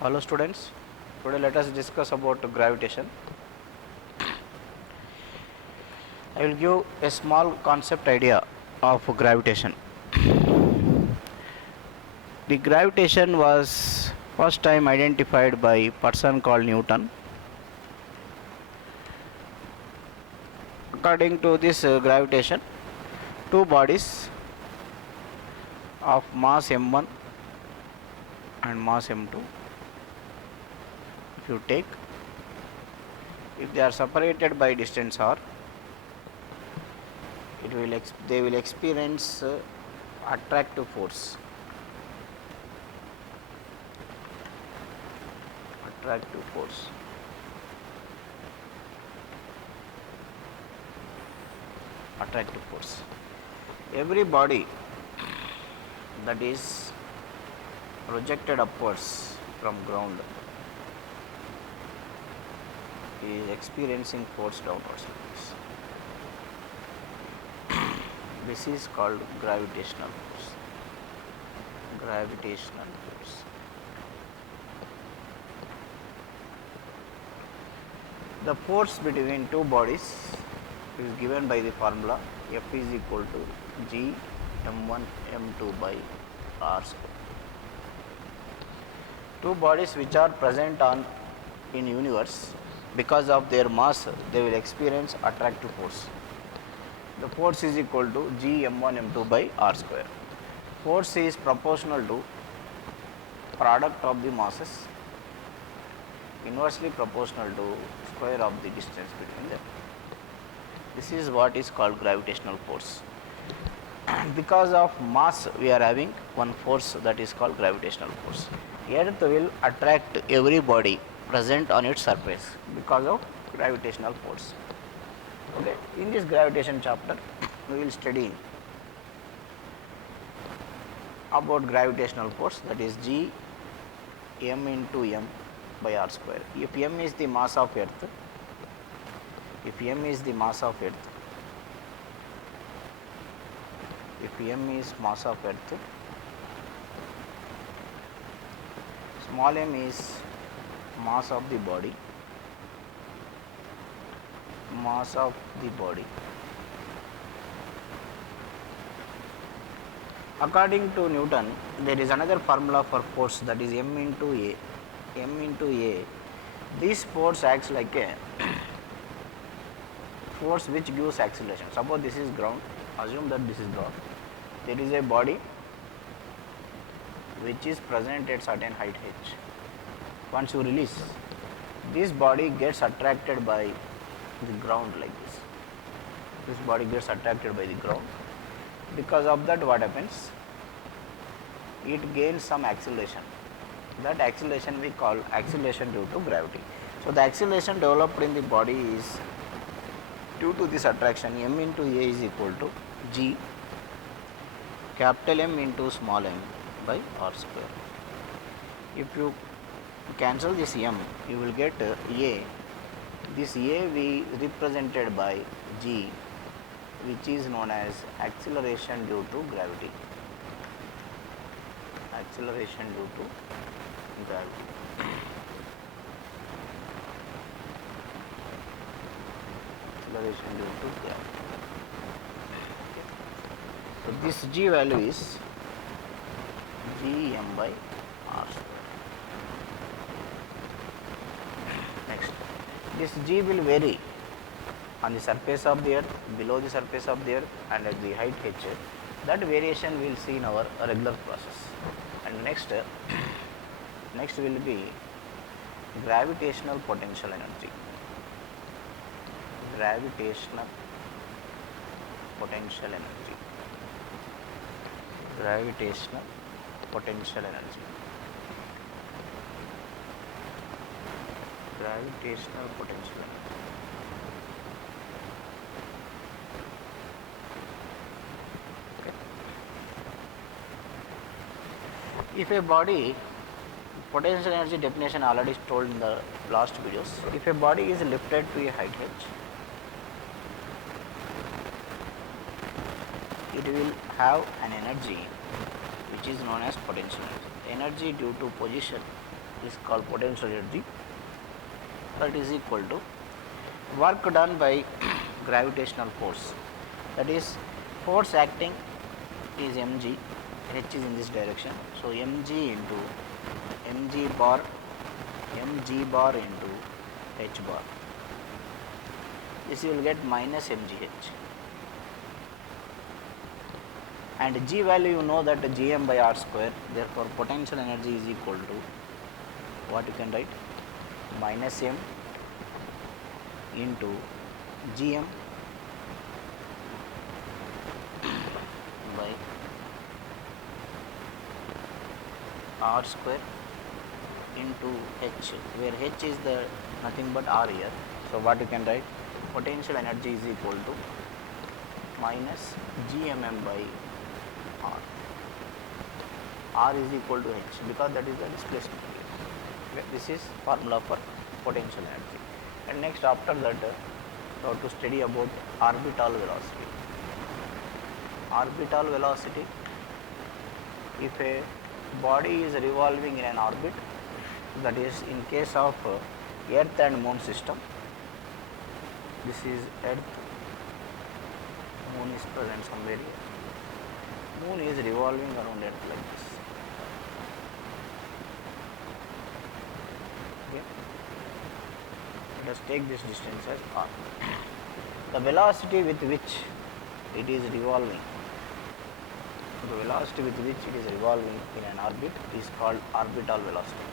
Hello students, today let us discuss about gravitation. I will give a small concept idea of gravitation. The gravitation was first time identified by a person called Newton. According to this gravitation, two bodies of mass m1 and mass m2, if you take, if they are separated by distance r, they will experience attractive force. Attractive force. Attractive force. Every body that is projected upwards from ground is experiencing force downwards. This is called gravitational force. Gravitational force. The force between two bodies is given by the formula F is equal to G m1 m2 by r square. Two bodies which are present in universe, because of their mass they will experience attractive force. The force is equal to G m1 m2 by r square. Force is proportional to product of the masses, inversely proportional to square of the distance between them. This is what is called gravitational force. Because of mass we are having one force, that is called gravitational force. Earth will attract every body present on its surface because of gravitational force. Okay. In this gravitation chapter we will study about gravitational force, that is G m into m by r square. If m is the mass of earth, if m is the mass of earth, if m is mass of earth, small m is mass of the body, mass of the body. According to Newton, there is another formula for force, that is m into a. M into a. This force acts like a force which gives acceleration. Suppose this is ground, assume that this is ground. There is a body which is present at certain height h. Once you release, this body gets attracted by the ground like this. This body gets attracted by the ground. Because of that, what happens? It gains some acceleration. That acceleration we call acceleration due to gravity. So the acceleration developed in the body is due to this attraction. M into a is equal to G capital M into small m by r square. If you cancel this m, you will get a. This a we represented by G, which is known as acceleration due to gravity. Acceleration due to gravity. Acceleration due to gravity. So this G value is G m by r square. Next, this G will vary on the surface of the earth, below the surface of the earth, and at the height h. That variation we will see in our regular process. And next will be gravitational potential energy. Gravitational potential energy. Gravitational potential energy. Gravitational potential energy. If a body, potential energy definition already told in the last videos. If a body is lifted to a height h, it will have an energy which is known as potential energy. Energy due to position is called potential energy. That is equal to work done by gravitational force. That is force acting is mg, h is in this direction. So mg into mg bar into h bar. This you will get minus mgh. And g value you know that gm by r square, therefore potential energy is equal to what you can write, minus m into gm by r square into h, where h is the nothing but r here. So what you can write, potential energy is equal to minus gmm by r. R is equal to h because that is the displacement. Okay. This is formula for potential energy. And next after that we have to study about orbital velocity. Orbital velocity, if a body is revolving in an orbit, that is in case of earth and moon system, this is earth, moon is present somewhere here. Moon is revolving around earth like this. Okay. Let us take this distance as r. The velocity with which it is revolving, the velocity with which it is revolving in an orbit is called orbital velocity.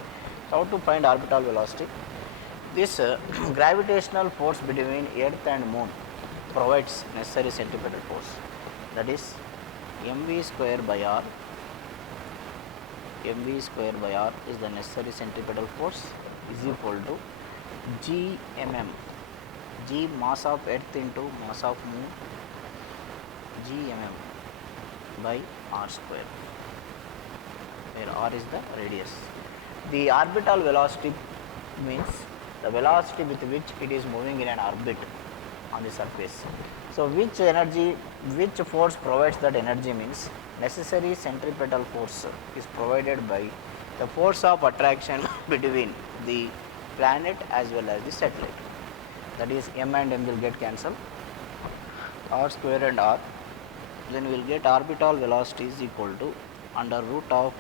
So how to find orbital velocity? This gravitational force between earth and moon provides necessary centripetal force, that is mv square by r. mv square by r is the necessary centripetal force, is equal to gmm, g mass of earth into mass of moon, gmm by r square, where r is the radius. The orbital velocity means the velocity with which it is moving in an orbit on the surface. So which energy, which force provides that energy means necessary centripetal force is provided by the force of attraction between the planet as well as the satellite. That is m and m will get cancelled, r square and r. Then we will get orbital velocity is equal to under root of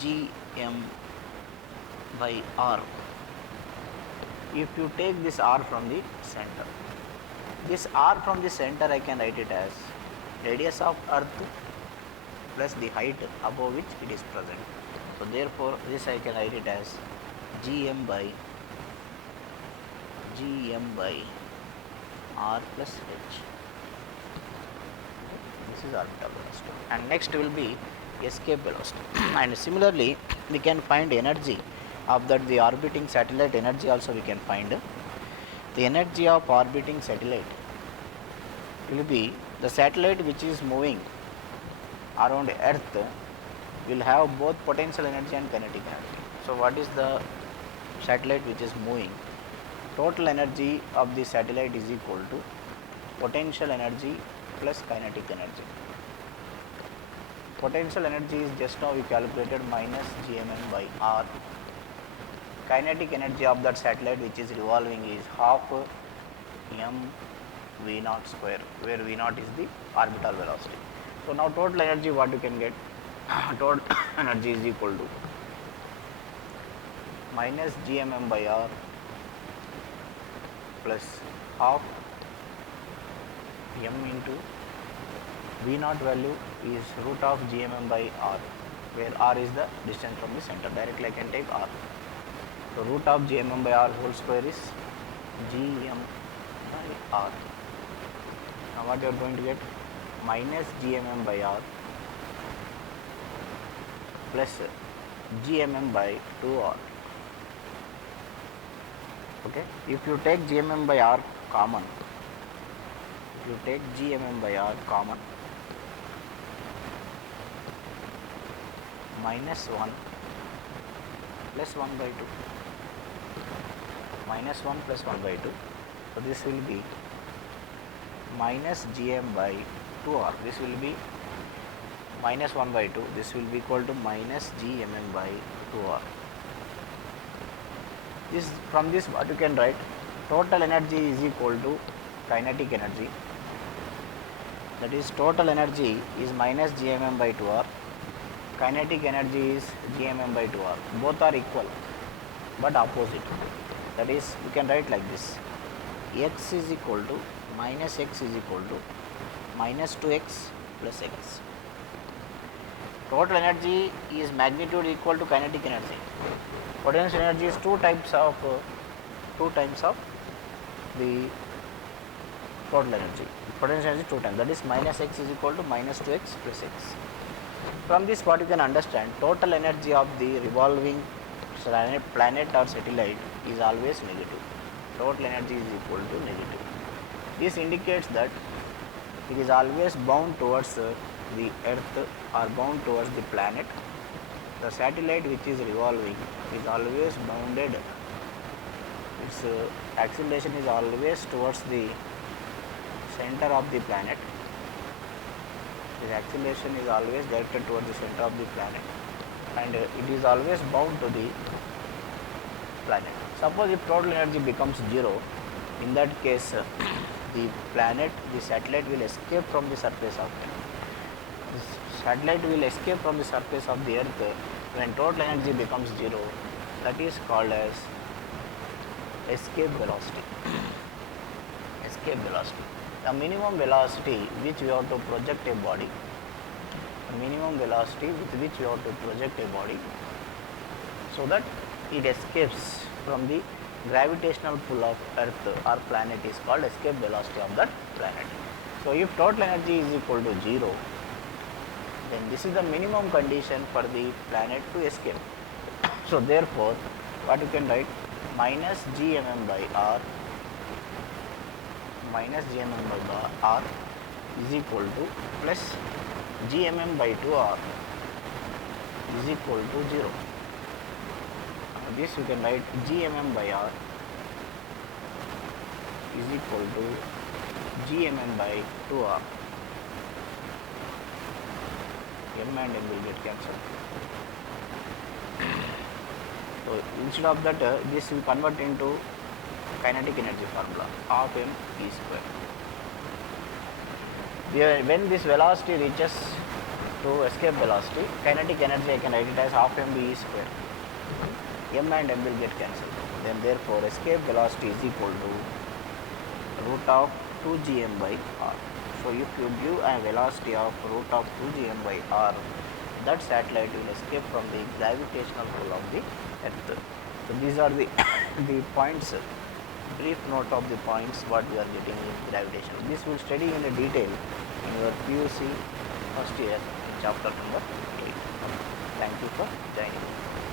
gm by r. If you take this r from the center, this r from the center I can write it as radius of earth plus the height above which it is present. So therefore this I can write it as gm by r plus h. This is orbital velocity. And next will be escape velocity. And similarly we can find energy of that, the orbiting satellite energy also we can find. The energy of orbiting satellite will be the satellite which is moving around earth will have both potential energy and kinetic energy. So what is the satellite which is moving? Total energy of the satellite is equal to potential energy plus kinetic energy. Potential energy is just now we calculated minus gmm by r. Kinetic energy of that satellite which is revolving is half m v naught square, where v naught is the orbital velocity. So now total energy what you can get? Total energy is equal to minus gmm by r plus half m into v naught value is root of gmm by r, where r is the distance from the center. Directly I can take r. So root of gmm by r whole square is gm by r. Now what you are going to get? Minus gmm by r plus gmm by 2r. Okay. If you take gmm by r common, minus 1 plus 1 by 2, minus 1 plus 1 by 2. So this will be minus gm by 2r. This will be minus 1 by 2. This will be equal to minus gmm by 2r. This, from this what you can write, total energy is equal to kinetic energy, that is total energy is minus gmm by 2r, kinetic energy is gmm by 2r, both are equal but opposite, that is you can write like this, x is equal to minus x is equal to minus 2x plus x. Total energy is magnitude equal to kinetic energy. Potential energy is two times of the total energy. Potential energy 2 times, that is minus x is equal to minus 2x plus x. From this what you can understand, total energy of the revolving planet or satellite is always negative. Total energy is equal to negative. This indicates that it is always bound towards the earth or bound towards the planet. The satellite which is revolving is always bounded, its acceleration is always towards the center of the planet. Its acceleration is always directed towards the center of the planet, and it is always bound to the planet. Suppose if total energy becomes 0, in that case the satellite will escape from the surface of Earth. The satellite will escape from the surface of the Earth when total energy becomes 0. That is called as escape velocity. Escape velocity. The minimum velocity which we have to project a body, so that it escapes from the gravitational pull of Earth or planet is called escape velocity of that planet. So if total energy is equal to 0, then this is the minimum condition for the planet to escape. So therefore what you can write, minus gmm by r is equal to plus gmm by 2r is equal to 0. This you can write, gmm by r is equal to gmm by 2r. M and M will get cancelled. So instead of that, this will convert into kinetic energy formula, half m e square. When this velocity reaches to escape velocity, kinetic energy I can write it as half m v e square. M and M will get cancelled. Then therefore escape velocity is equal to root of 2 gm by r. So if you give a velocity of root of 2 gm by r, that satellite will escape from the gravitational pull of the Earth. So these are the the points, brief note of the points what we are getting in gravitation. This will study in detail in your PUC first year, chapter number 8. Thank you for joining.